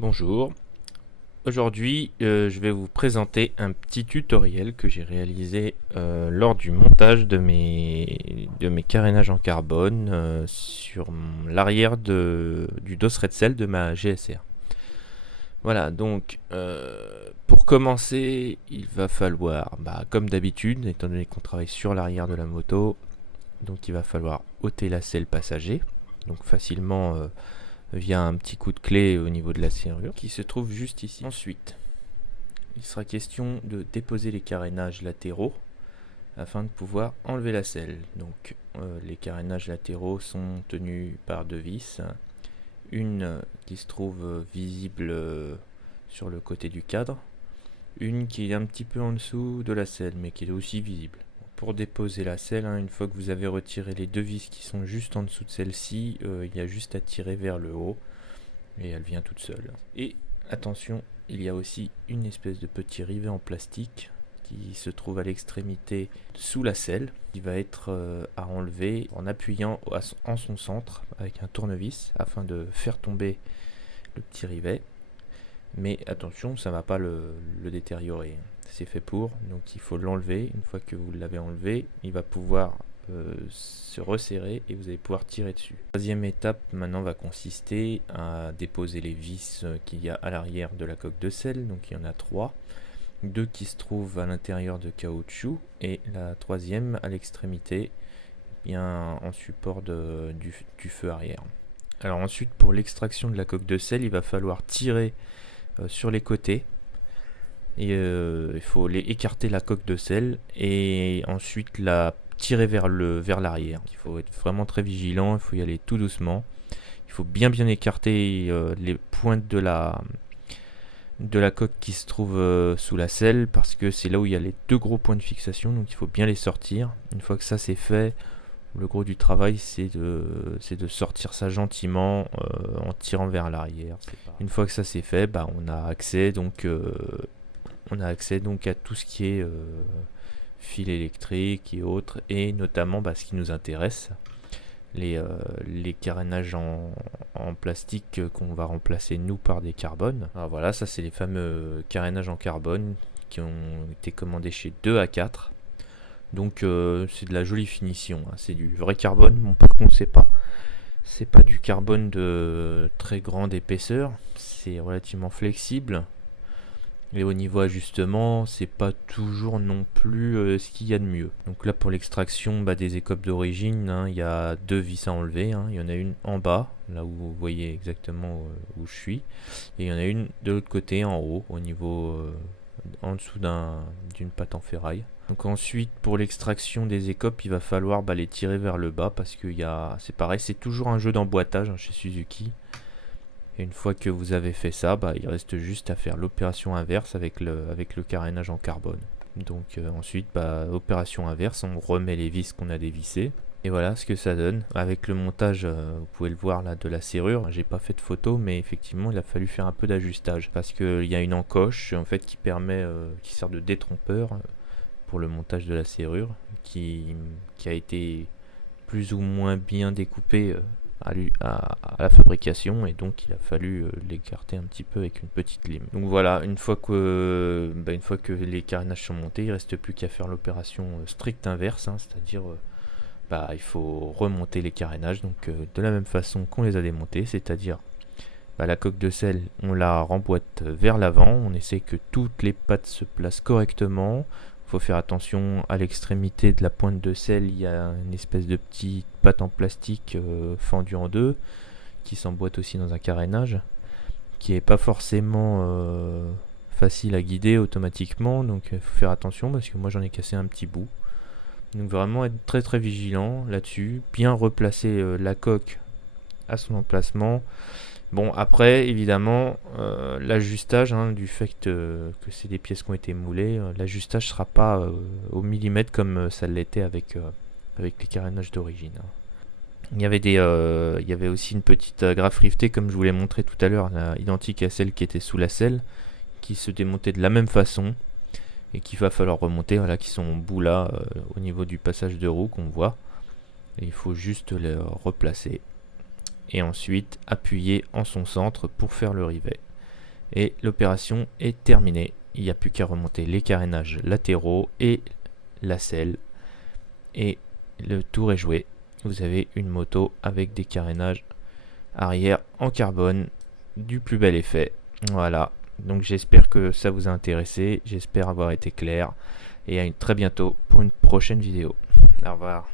Bonjour, aujourd'hui je vais vous présenter un petit tutoriel que j'ai réalisé lors du montage de mes carénages en carbone sur l'arrière du DOS Red Cell de ma GSR. Voilà, donc pour commencer, il va falloir, comme d'habitude, étant donné qu'on travaille sur l'arrière de la moto, donc il va falloir ôter la selle passager, donc facilement via un petit coup de clé au niveau de la serrure qui se trouve juste ici. Ensuite, il sera question de déposer les carénages latéraux afin de pouvoir enlever la selle. Donc les carénages latéraux sont tenus par deux vis, une qui se trouve visible sur le côté du cadre, une qui est un petit peu en dessous de la selle mais qui est aussi visible. Pour déposer la selle, une fois que vous avez retiré les deux vis qui sont juste en dessous de celle-ci, il y a juste à tirer vers le haut et elle vient toute seule. Et attention, il y a aussi une espèce de petit rivet en plastique qui se trouve à l'extrémité sous la selle, qui va être à enlever en appuyant en son centre avec un tournevis afin de faire tomber le petit rivet. Mais attention, ça ne va pas le détériorer. C'est fait pour, donc il faut l'enlever. Une fois que vous l'avez enlevé, il va pouvoir se resserrer et vous allez pouvoir tirer dessus. La troisième étape maintenant va consister à déposer les vis qu'il y a à l'arrière de la coque de selle. Donc il y en a trois. Deux qui se trouvent à l'intérieur de caoutchouc et la troisième à l'extrémité, bien en support du feu arrière. Alors ensuite, pour l'extraction de la coque de selle, il va falloir tirer sur les côtés et il faut écarter la coque de selle et ensuite la tirer vers l'arrière. Il faut être vraiment très vigilant, il faut y aller tout doucement. Il faut bien écarter les pointes de la coque qui se trouve sous la selle parce que c'est là où il y a les deux gros points de fixation, donc il faut bien les sortir. Une fois que ça c'est fait, le gros du travail c'est de sortir ça gentiment en tirant vers l'arrière. Une fois que ça c'est fait, on a accès donc à tout ce qui est fil électrique et autres, et notamment ce qui nous intéresse, les carénages en plastique qu'on va remplacer nous par des carbones. Alors voilà, ça c'est les fameux carénages en carbone qui ont été commandés chez 2A4. Donc c'est de la jolie finition, c'est du vrai carbone. Bon, par contre c'est pas du carbone de très grande épaisseur, c'est relativement flexible. Et au niveau ajustement, c'est pas toujours non plus ce qu'il y a de mieux. Donc là pour l'extraction des écopes d'origine, il y a deux vis à enlever. Il y en a une en bas, là où vous voyez exactement où je suis. Et il y en a une de l'autre côté, en haut, au niveau en dessous d'une patte en ferraille. Donc ensuite pour l'extraction des écopes, il va falloir les tirer vers le bas parce que c'est pareil, c'est toujours un jeu d'emboîtage chez Suzuki. Et une fois que vous avez fait ça, il reste juste à faire l'opération inverse avec le carénage en carbone. Donc ensuite, opération inverse, on remet les vis qu'on a dévissées. Et voilà ce que ça donne. Avec le montage, vous pouvez le voir là, de la serrure. J'ai pas fait de photo, mais effectivement, il a fallu faire un peu d'ajustage. Parce qu'il y a une encoche en fait, qui sert de détrompeur pour le montage de la serrure, qui a été plus ou moins bien découpée à la fabrication, et donc il a fallu l'écarter un petit peu avec une petite lime. Donc voilà, une fois que les carénages sont montés, il reste plus qu'à faire l'opération stricte inverse, c'est-à-dire il faut remonter les carénages donc de la même façon qu'on les a démontés, c'est-à-dire la coque de selle on la remboîte vers l'avant, on essaie que toutes les pattes se placent correctement. Faut faire attention, à l'extrémité de la pointe de selle, il y a une espèce de petite patte en plastique fendue en deux, qui s'emboîte aussi dans un carénage, qui est pas forcément facile à guider automatiquement, donc il faut faire attention parce que moi j'en ai cassé un petit bout. Donc vraiment être très très vigilant là-dessus, bien replacer la coque à son emplacement. Bon, après, évidemment, l'ajustage, du fait que c'est des pièces qui ont été moulées, l'ajustage ne sera pas au millimètre comme ça l'était avec les carénages d'origine. Il y avait aussi une petite graffe rivetée, comme je vous l'ai montré tout à l'heure, identique à celle qui était sous la selle, qui se démontait de la même façon et qu'il va falloir remonter, qui sont au bout là, au niveau du passage de roue qu'on voit. Et il faut juste les replacer. Et ensuite appuyer en son centre pour faire le rivet. Et l'opération est terminée. Il n'y a plus qu'à remonter les carénages latéraux et la selle. Et le tour est joué. Vous avez une moto avec des carénages arrière en carbone du plus bel effet. Voilà. Donc j'espère que ça vous a intéressé. J'espère avoir été clair. Et à très bientôt pour une prochaine vidéo. Au revoir.